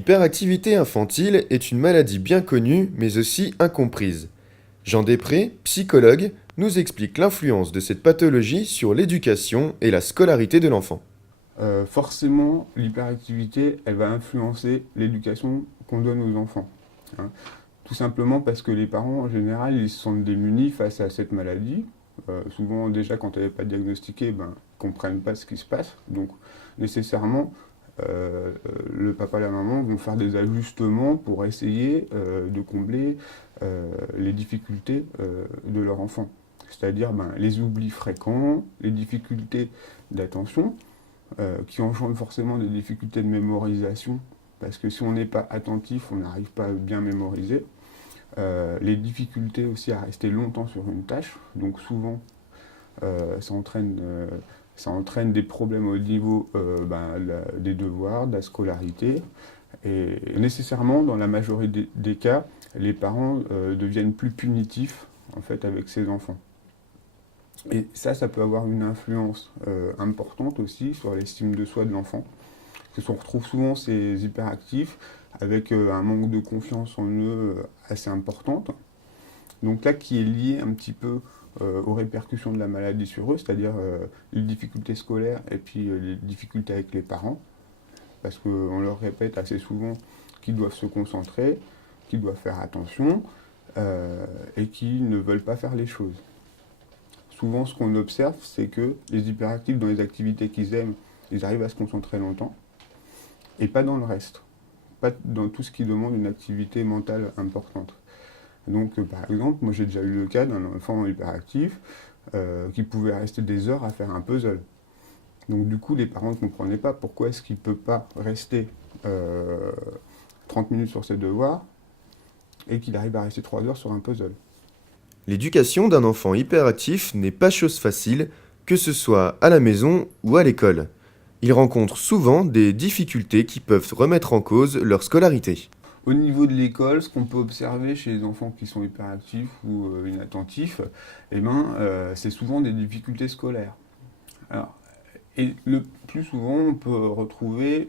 L'hyperactivité infantile est une maladie bien connue mais aussi incomprise. Jean Després, psychologue, nous explique l'influence de cette pathologie sur l'éducation et la scolarité de l'enfant. Forcément, l'hyperactivité, elle va influencer l'éducation qu'on donne aux enfants, hein. Tout simplement parce que les parents, en général, ils se sentent démunis face à cette maladie. Souvent, déjà, quand elle n'est pas diagnostiquée, ben, ils ne comprennent pas ce qui se passe. Donc, nécessairement, le papa et la maman vont faire des ajustements pour essayer de combler les difficultés de leur enfant. C'est-à-dire ben, les oublis fréquents, les difficultés d'attention, qui engendrent forcément des difficultés de mémorisation, parce que si on n'est pas attentif, on n'arrive pas à bien mémoriser. Les difficultés aussi à rester longtemps sur une tâche, donc souvent ça entraîne des problèmes au niveau des devoirs, de la scolarité, et nécessairement dans la majorité des cas, les parents deviennent plus punitifs en fait avec ces enfants. Et ça peut avoir une influence importante aussi sur l'estime de soi de l'enfant. Parce qu'on retrouve souvent ces hyperactifs avec un manque de confiance en eux assez importante. Donc là, qui est lié un petit peu aux répercussions de la maladie sur eux, c'est-à-dire les difficultés scolaires et puis les difficultés avec les parents. Parce qu'on leur répète assez souvent qu'ils doivent se concentrer, qu'ils doivent faire attention et qu'ils ne veulent pas faire les choses. Souvent, ce qu'on observe, c'est que les hyperactifs, dans les activités qu'ils aiment, ils arrivent à se concentrer longtemps, et pas dans le reste, pas dans tout ce qui demande une activité mentale importante. Donc, par exemple, moi j'ai déjà eu le cas d'un enfant hyperactif qui pouvait rester des heures à faire un puzzle. Donc, du coup, les parents ne comprenaient pas pourquoi est-ce qu'il ne peut pas rester 30 minutes sur ses devoirs et qu'il arrive à rester 3 heures sur un puzzle. L'éducation d'un enfant hyperactif n'est pas chose facile, que ce soit à la maison ou à l'école. Il rencontre souvent des difficultés qui peuvent remettre en cause leur scolarité. Au niveau de l'école, ce qu'on peut observer chez les enfants qui sont hyperactifs ou inattentifs, c'est souvent des difficultés scolaires. Alors, et le plus souvent, on peut retrouver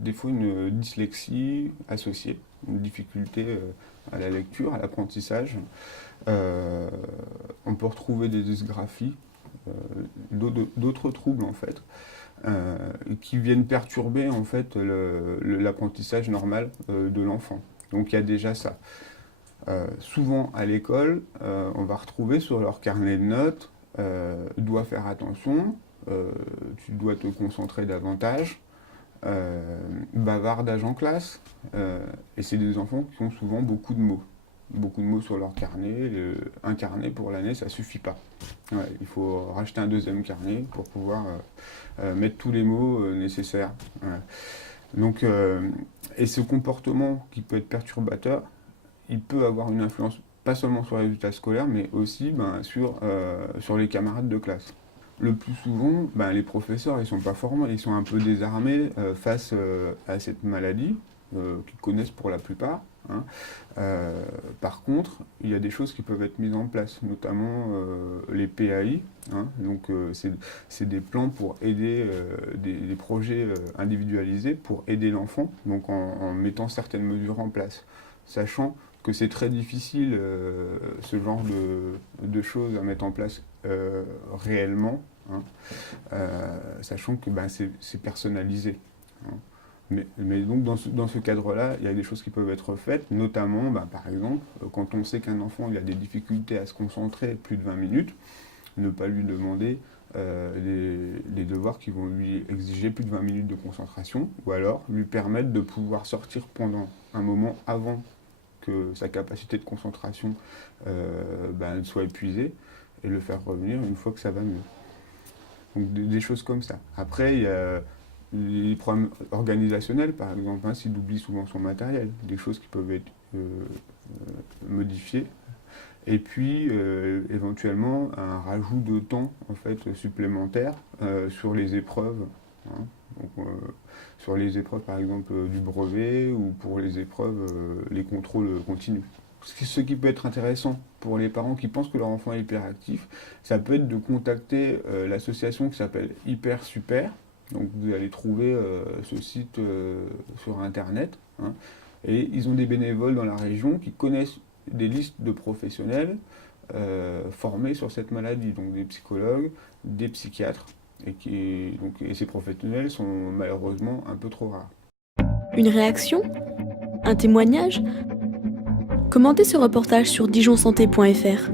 des fois une dyslexie associée, une difficulté à la lecture, à l'apprentissage. On peut retrouver des dysgraphies, euh, d'autres troubles en fait, qui viennent perturber en fait l'apprentissage normal de l'enfant. Donc il y a déjà ça. Souvent à l'école, on va retrouver sur leur carnet de notes, dois faire attention, tu dois te concentrer davantage, bavardage en classe, et c'est des enfants qui ont souvent beaucoup de mots. Beaucoup de mots sur leur carnet. Un carnet pour l'année, ça suffit pas. Ouais, il faut racheter un deuxième carnet pour pouvoir mettre tous les mots nécessaires. Ouais. Donc, et ce comportement qui peut être perturbateur, il peut avoir une influence pas seulement sur les résultats scolaires, mais aussi sur les camarades de classe. Le plus souvent, les professeurs, ils sont pas formés, ils sont un peu désarmés face à cette maladie, qu'ils connaissent pour la plupart, hein. Par contre, il y a des choses qui peuvent être mises en place, notamment les PAI, hein. Donc, c'est des plans pour aider, des projets individualisés pour aider l'enfant, donc en mettant certaines mesures en place, sachant que c'est très difficile ce genre de choses à mettre en place réellement, hein, sachant que c'est personnalisé, hein. Mais donc dans ce cadre-là, il y a des choses qui peuvent être faites, notamment par exemple, quand on sait qu'un enfant il a des difficultés à se concentrer plus de 20 minutes, ne pas lui demander des devoirs qui vont lui exiger plus de 20 minutes de concentration, ou alors lui permettre de pouvoir sortir pendant un moment avant que sa capacité de concentration soit épuisée, et le faire revenir une fois que ça va mieux. Donc des choses comme ça. Après, il y a les problèmes organisationnels, par exemple, hein, s'il oublie souvent son matériel, des choses qui peuvent être modifiées. Et puis, éventuellement, un rajout de temps en fait, supplémentaire sur les épreuves, hein. Donc, sur les épreuves, par exemple, du brevet ou pour les épreuves, les contrôles continus. Ce qui peut être intéressant pour les parents qui pensent que leur enfant est hyperactif, ça peut être de contacter l'association qui s'appelle Hyper Super, Donc vous allez trouver ce site sur Internet, hein, et ils ont des bénévoles dans la région qui connaissent des listes de professionnels formés sur cette maladie, donc des psychologues, des psychiatres, et ces professionnels sont malheureusement un peu trop rares. Une réaction? Un témoignage? Commentez ce reportage sur dijonsanté.fr.